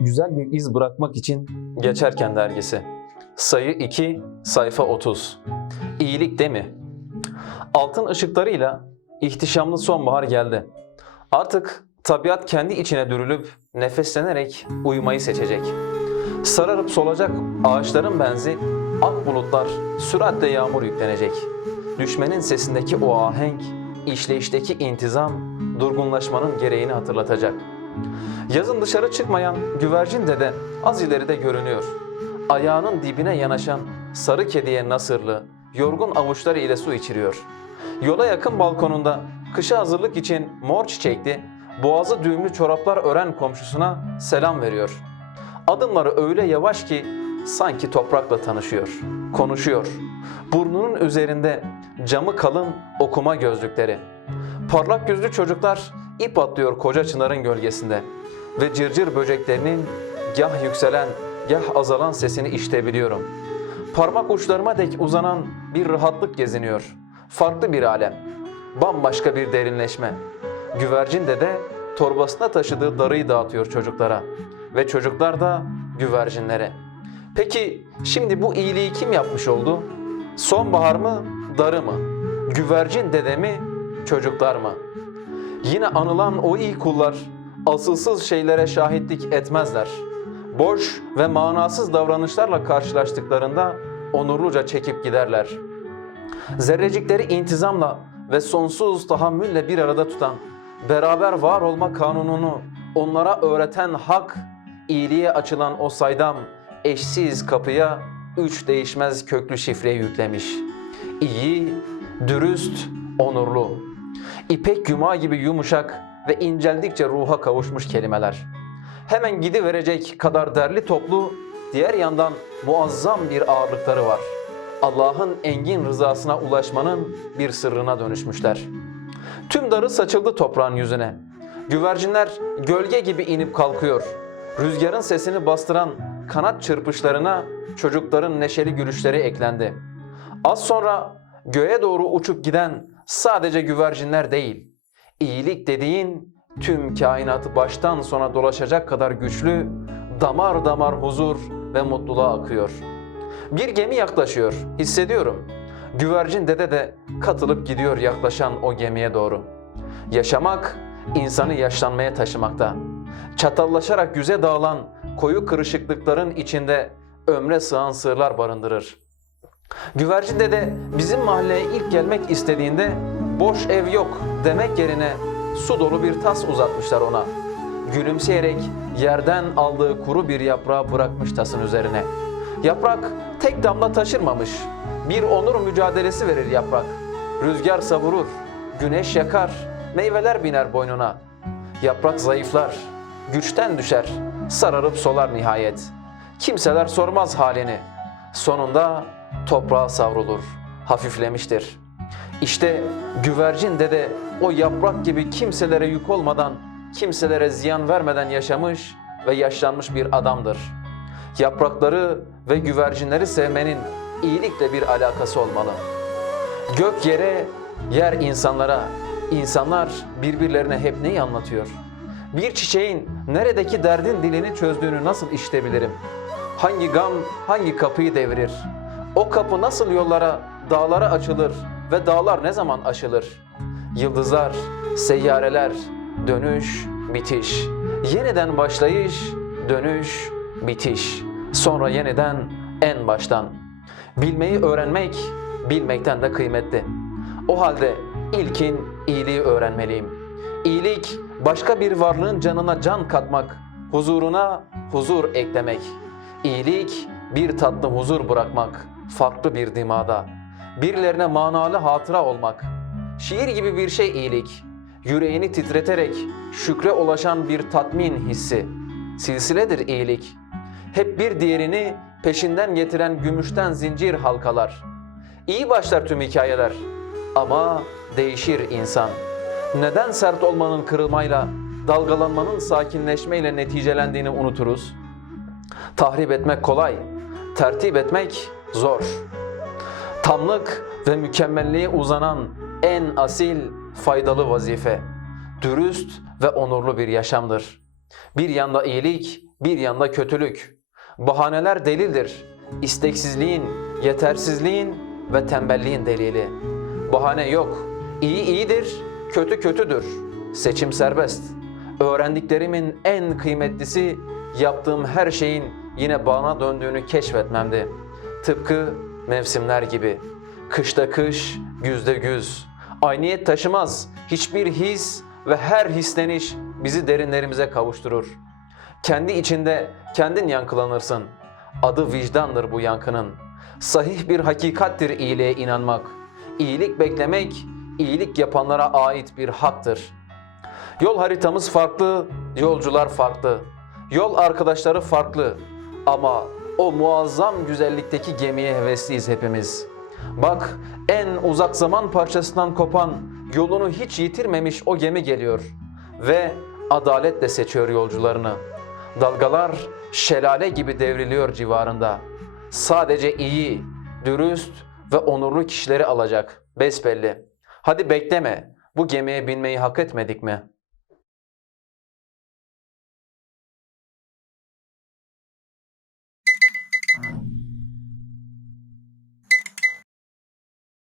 Güzel bir iz bırakmak için Geçerken dergisi. Sayı 2, sayfa 30. İyilik de mi? Altın ışıklarıyla ihtişamlı sonbahar geldi. Artık tabiat kendi içine dürülüp nefeslenerek uyumayı seçecek. Sararıp solacak ağaçların benzi ak bulutlar süratle yağmur yüklenecek. Düşmenin sesindeki o ahenk, işleyişteki intizam durgunlaşmanın gereğini hatırlatacak. Yazın dışarı çıkmayan güvercin dede az ileride görünüyor. Ayağının dibine yanaşan sarı kediye nasırlı, yorgun avuçları ile su içiriyor. Yola yakın balkonunda kışa hazırlık için mor çiçekli, boğazı düğümlü çoraplar ören komşusuna selam veriyor. Adımları öyle yavaş ki sanki toprakla tanışıyor, konuşuyor. Burnunun üzerinde camı kalın okuma gözlükleri. Parlak yüzlü çocuklar ip atlıyor koca çınarın gölgesinde ve cırcır böceklerinin gah yükselen gah azalan sesini işitebiliyorum. Parmak uçlarıma dek uzanan bir rahatlık geziniyor. Farklı bir alem. Bambaşka bir derinleşme. Güvercin dede torbasına taşıdığı darıyı dağıtıyor çocuklara ve çocuklar da güvercinlere. Peki şimdi bu iyiliği kim yapmış oldu? Sonbahar mı, darı mı? Güvercin dede mi, çocuklar mı? Yine anılan o iyi kullar asılsız şeylere şahitlik etmezler. Boş ve manasız davranışlarla karşılaştıklarında onurluca çekip giderler. Zerrecikleri intizamla ve sonsuz tahammülle bir arada tutan, beraber var olma kanununu onlara öğreten hak, iyiliğe açılan o saydam, eşsiz kapıya üç değişmez köklü şifre yüklemiş. İyi, dürüst, onurlu. İpek yuma gibi yumuşak ve inceldikçe ruha kavuşmuş kelimeler. Hemen gidiverecek kadar derli toplu, diğer yandan muazzam bir ağırlıkları var. Allah'ın engin rızasına ulaşmanın bir sırrına dönüşmüşler. Tüm darı saçıldı toprağın yüzüne. Güvercinler gölge gibi inip kalkıyor. Rüzgarın sesini bastıran kanat çırpışlarına çocukların neşeli gülüşleri eklendi. Az sonra göğe doğru uçup giden sadece güvercinler değil, iyilik dediğin tüm kainatı baştan sona dolaşacak kadar güçlü, damar damar huzur ve mutluluğa akıyor. Bir gemi yaklaşıyor, hissediyorum. Güvercin dede de katılıp gidiyor yaklaşan o gemiye doğru. Yaşamak, insanı yaşlanmaya taşımakta. Çatallaşarak yüze dağılan koyu kırışıklıkların içinde ömre sığan sırlar barındırır. Güvercin dede bizim mahalleye ilk gelmek istediğinde boş ev yok demek yerine su dolu bir tas uzatmışlar ona. Gülümseyerek yerden aldığı kuru bir yaprağı bırakmış tasın üzerine. Yaprak tek damla taşırmamış. Bir onur mücadelesi verir yaprak. Rüzgar savurur, güneş yakar, meyveler biner boynuna. Yaprak zayıflar, güçten düşer, sararıp solar nihayet. Kimseler sormaz halini. Sonunda toprağa savrulur, hafiflemiştir. İşte güvercin de o yaprak gibi kimselere yük olmadan, kimselere ziyan vermeden yaşamış ve yaşlanmış bir adamdır. Yaprakları ve güvercinleri sevmenin iyilikle bir alakası olmalı. Gök yere, yer insanlara, insanlar birbirlerine hep neyi anlatıyor? Bir çiçeğin neredeki derdin dilini çözdüğünü nasıl işitebilirim? Hangi gam hangi kapıyı devirir? O kapı nasıl yollara, dağlara açılır ve dağlar ne zaman aşılır? Yıldızlar, seyyareler, dönüş, bitiş. Yeniden başlayış, dönüş, bitiş. Sonra yeniden en baştan. Bilmeyi öğrenmek, bilmekten de kıymetli. O halde ilkin iyiliği öğrenmeliyim. İyilik, başka bir varlığın canına can katmak, huzuruna huzur eklemek. İyilik, bir tatlı huzur bırakmak, farklı bir dimada. Birilerine manalı hatıra olmak. Şiir gibi bir şey iyilik. Yüreğini titreterek şükre ulaşan bir tatmin hissi. Silsiledir iyilik. Hep bir diğerini peşinden getiren gümüşten zincir halkalar. İyi başlar tüm hikayeler ama değişir insan. Neden sert olmanın kırılmayla, dalgalanmanın sakinleşmeyle neticelendiğini unuturuz? Tahrip etmek kolay, tertip etmek zor. Tamlık ve mükemmelliğe uzanan en asil, faydalı vazife. Dürüst ve onurlu bir yaşamdır. Bir yanda iyilik, bir yanda kötülük. Bahaneler delildir. İsteksizliğin, yetersizliğin ve tembelliğin delili. Bahane yok. İyi iyidir, kötü kötüdür. Seçim serbest. Öğrendiklerimin en kıymetlisi yaptığım her şeyin yine bana döndüğünü keşfetmemdi. Tıpkı mevsimler gibi. Kışta kış, güzde güz. Ayniyet taşımaz hiçbir his ve her hisleniş bizi derinlerimize kavuşturur. Kendi içinde kendin yankılanırsın. Adı vicdandır bu yankının. Sahih bir hakikattir iyiliğe inanmak. İyilik beklemek, iyilik yapanlara ait bir haktır. Yol haritamız farklı, yolcular farklı. Yol arkadaşları farklı. Ama o muazzam güzellikteki gemiye hevesliyiz hepimiz. Bak en uzak zaman parçasından kopan, yolunu hiç yitirmemiş o gemi geliyor. Ve adaletle seçiyor yolcularını. Dalgalar şelale gibi devriliyor civarında. Sadece iyi, dürüst ve onurlu kişileri alacak. Besbelli. Hadi bekleme. Bu gemiye binmeyi hak etmedik mi?''